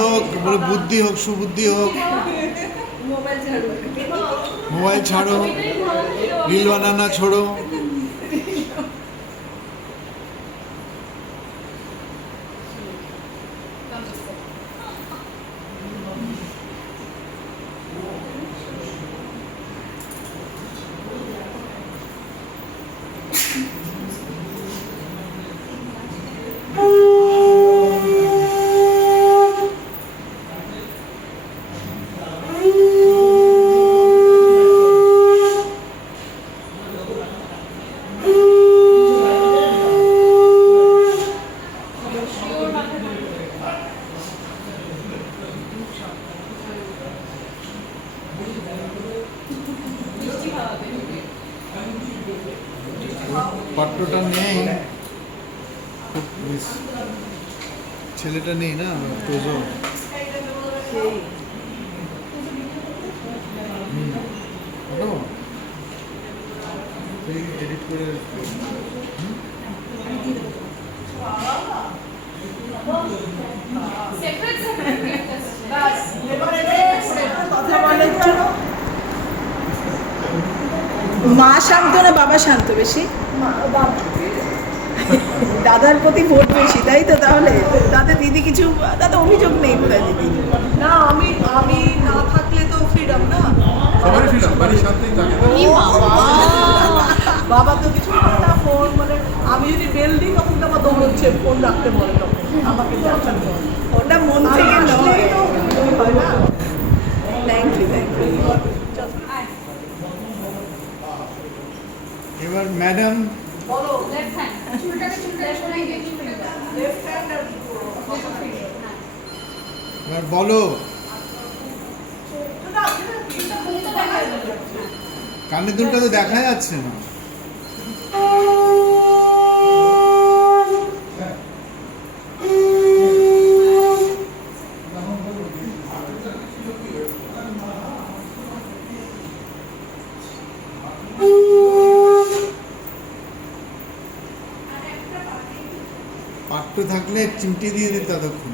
হোক বলে বুদ্ধি হোক সুবুদ্ধি হোক। মোবাইল ছাড়ো। রিল বানানা ছোড়ো। পাত্রটা নেই। ছেলেটা নেই না? তোজো। এডিট করে মা শান্ত না বাবা শান্ত বেশি? দাদার প্রতি ভোট বেশি তাই তো তাহলে? দাদা দিদি কিছু দাদা অভিযোগ নেই বোধহয় দিদি না আমি আমি না থাকলে তো ফ্রিডম না। সবারই ফ্রিডম বাড়ির সাথেই থাকে। বাবা। তো কিছু করে না ফোন মানে আমি যদি বেল দিই তখন তো আমার দৌড়চ্ছে ফোন রাখতে বলে তখন। আমাকে ওটা মন থেকে নয়। হয় না। থ্যাংক ইউ থ্যাংক ইউ এবার ম্যাডাম বলো লেফট হ্যান্ড চুলটাকে চুলটাকে সরিয়ে দিয়ে চুলটাকে লেফট হ্যান্ড আর এবার বলো। কানের দুলটা তো দেখা যাচ্ছে না। পাট্ট থাকলে চিমটি দিয়ে দিত ততক্ষণ।